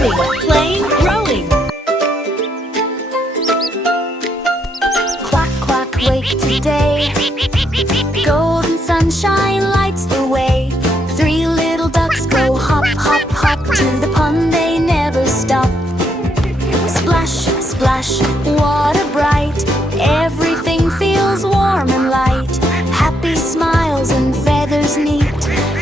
learning, playing, growing. Quack, quack, wake today. Golden sunshine lights the way. Three little ducks go hop, hop, hop. To the pond they never stop. Splash, splash, water bright. Everything feels warm and light. Happy smiles and feathers neat.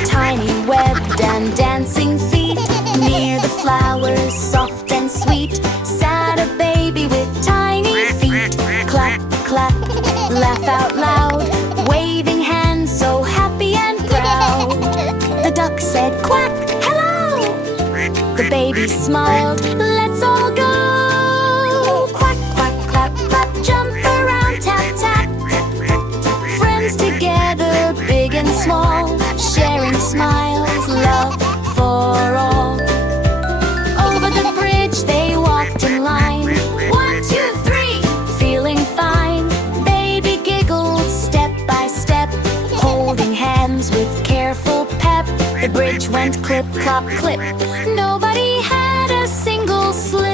Tiny webbed and dancing feet. Near the flowers, soft and sweet. Sat a baby with tiny feet. Clap, clap, laugh out loud. Waving hands so happy and proud. The duck said quack, hello. The baby smiled, let's all go. Quack, quack, clap, clap, jump around, tap, tap. Friends together, big and small. Sharing smiles, love for all. Over the bridge they walked in line. 1, 2, 3, feeling fine. Baby giggled step by step, holding hands with careful pep. The bridge went clip, clop, clip. Nobody had a single slip.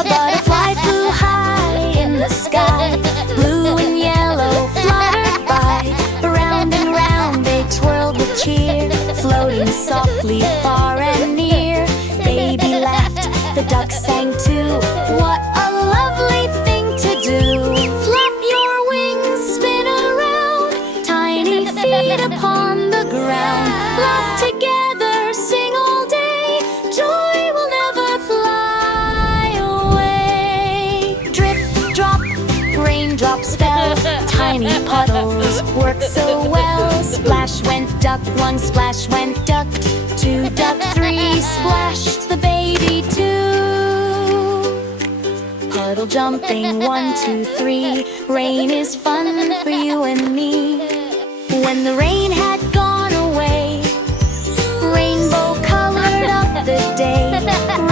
A butterfly flew high in the sky. Blue and yellow fluttered by. Round and round they twirled with cheer, floating softly far and near. Baby laughed, the duck sang too. What a lovely thing to do. Flap your wings, spin around. Tiny feet upon the ground. Laugh together, sing all day. Joy will never fly away. Drip, drop, raindrops fell. Tiny puddles work so well. Splash went duck, 1 splash went duck. 2 duck, 3 splashed the baby 2. Puddle jumping, 1, 2, 3. Rain is fun for you and me. When the rain had gone away, rainbow colored up the day.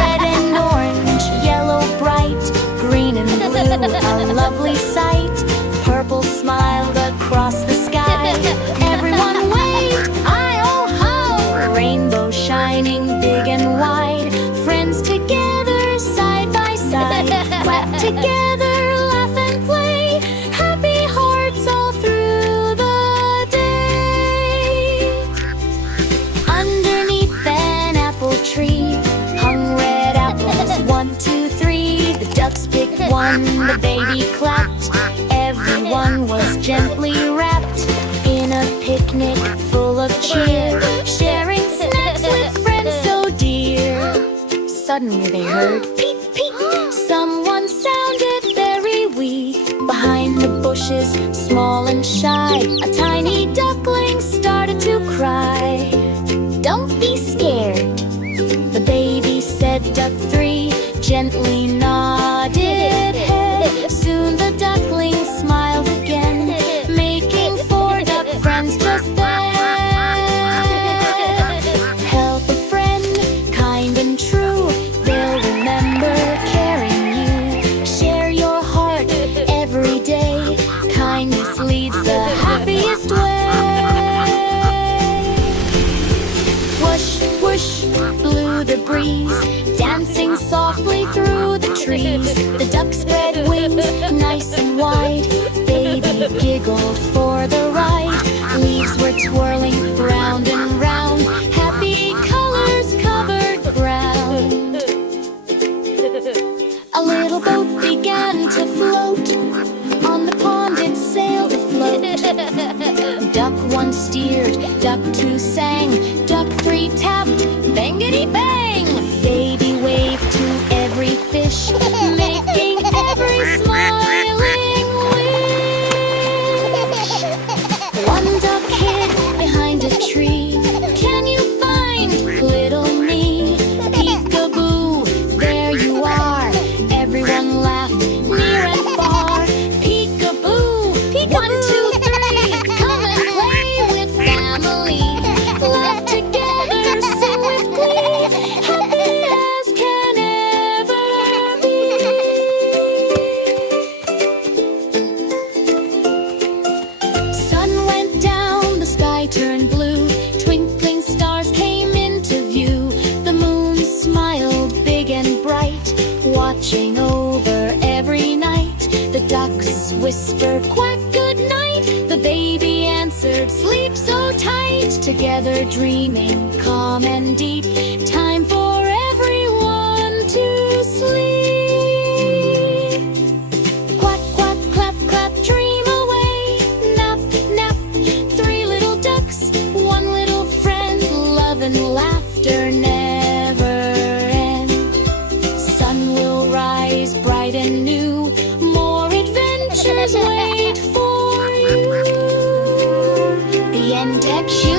Red and orange, yellow bright, green and blue, a lovely sight. Purple smiled across the sky. Everyone waved, I-oh-ho! Rainbow shining big and wide. Friends together, side by side. Clap together, laugh and play. Happy hearts all through the day. Underneath an apple tree hung red apples, 1, 2, 3. The ducks picked one, the baby clapped. Everyone was gently wrapped in a picnic full of cheer, sharing snacks with friends so dear. Suddenly they heard peep, peep. Someone sounded very weak. Behind the bushes, small and shy, a tiny duckling started to cry. Don't be scared, the baby said. Duck 3 gently nodded head. Soon the duckling smiled again, making 4 duck friends just then. Help a friend, kind and true. They'll remember caring you. Share your heart every day. Kindness leads the happiest way. Whoosh, whoosh, blew the breeze, dancing softly through the trees. The duck spread wings nice and wide. Baby giggled for the ride. Leaves were twirling round and round. Happy colors covered ground. A little boat began to float. On the pond it sailed afloat. Duck 1 steered, duck 2 sang. Duck 3 tapped, bangity bang. Baby waved to every fish, making every smiling wish. 1 duck hid behind a tree. Can you find little me? Peekaboo, there you are. Everyone laughed near and far. Peekaboo, peekaboo. 1, 2, 3, come and play with family. Laugh together, sing with glee. whispered quack good night. The baby answered sleep so tight. Together dreaming calm and deep, time for everyone to sleep. Quack, quack, clap, clap, dream away. Nap, nap, three little ducks, one little friend. Love and laughter never end. Sun will rise bright and new. More adventures wait for you. The end.